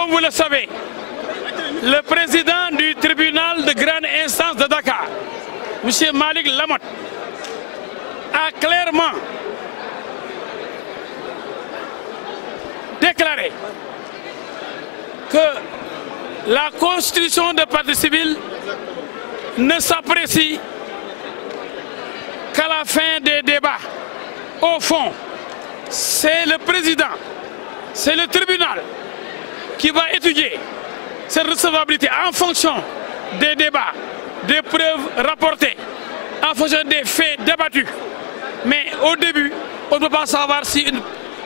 Comme vous le savez, le président du tribunal de grande instance de Dakar, M. Malik Lamotte, a clairement déclaré que la constitution de partie civile ne s'apprécie qu'à la fin des débats. Au fond, c'est le président, c'est le tribunal qui va étudier cette recevabilité en fonction des débats, des preuves rapportées, en fonction des faits débattus. Mais au début, on ne peut pas savoir si une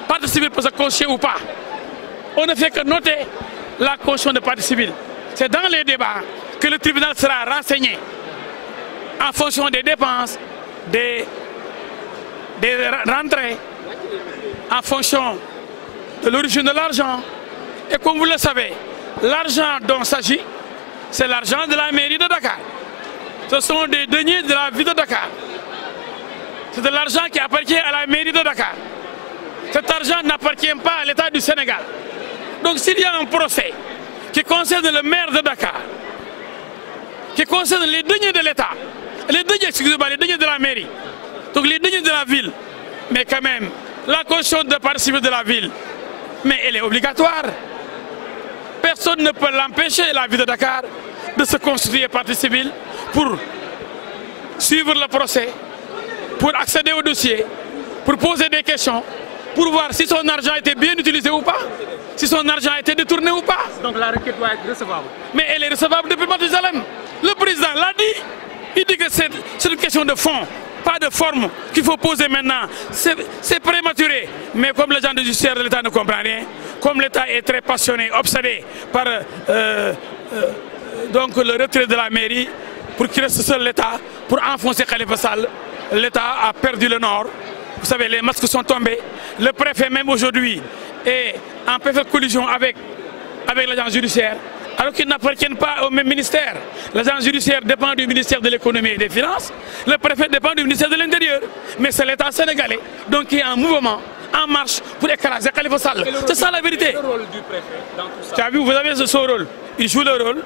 partie civile peut se constituer ou pas. On ne fait que noter la constitution de partie civile. C'est dans les débats que le tribunal sera renseigné en fonction des dépenses, des rentrées, en fonction de l'origine de l'argent. Et comme vous le savez, l'argent dont il s'agit, c'est l'argent de la mairie de Dakar. Ce sont des deniers de la ville de Dakar. C'est de l'argent qui appartient à la mairie de Dakar. Cet argent n'appartient pas à l'État du Sénégal. Donc s'il y a un procès qui concerne le maire de Dakar, qui concerne les deniers de l'État, les deniers de la mairie, donc les deniers de la ville, mais quand même, la constitution de partie civile de la ville, mais elle est obligatoire. Personne ne peut l'empêcher, la ville de Dakar, de se constituer partie civile pour suivre le procès, pour accéder au dossier, pour poser des questions, pour voir si son argent a été bien utilisé ou pas, si son argent a été détourné ou pas. Donc la requête doit être recevable. Mais elle est recevable depuis Mathusalem. Le président l'a dit. Il dit que c'est une question de fond, pas de forme qu'il faut poser maintenant. C'est prématuré. Mais comme les gens du judiciaire de l'État ne comprennent rien, comme l'État est très passionné, obsédé par donc le retrait de la mairie, pour qu'il reste seul l'État, pour enfoncer Khalifa Sall, l'État a perdu le nord. Vous savez, les masques sont tombés. Le préfet même aujourd'hui est en parfaite collision avec l'agence judiciaire, alors qu'ils n'appartiennent pas au même ministère. L'agence judiciaire dépend du ministère de l'économie et des finances. Le préfet dépend du ministère de l'Intérieur. Mais c'est l'État sénégalais, donc qui est en mouvement, en marche pour écraser Khalifa Sall. C'est ça la vérité. Le rôle du préfet dans tout ça. Tu as vu, vous avez ce rôle. Il joue le rôle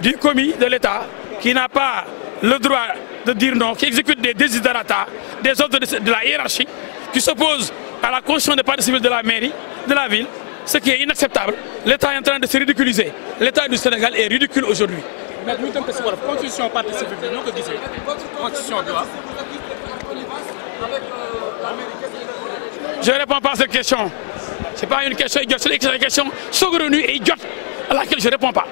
du commis de l'État qui n'a pas le droit de dire non, qui exécute des desiderata, des ordres de la hiérarchie, qui s'oppose à la constitution de partie civile de la mairie, de la ville, ce qui est inacceptable. L'État est en train de se ridiculiser. L'État du Sénégal est ridicule aujourd'hui. Mais nous sommes sur la constitution partie civile, nous que disons. Constitution doit. Je ne réponds pas à cette question. Ce n'est pas une question idiote, c'est une question saugrenue et idiote à laquelle je ne réponds pas.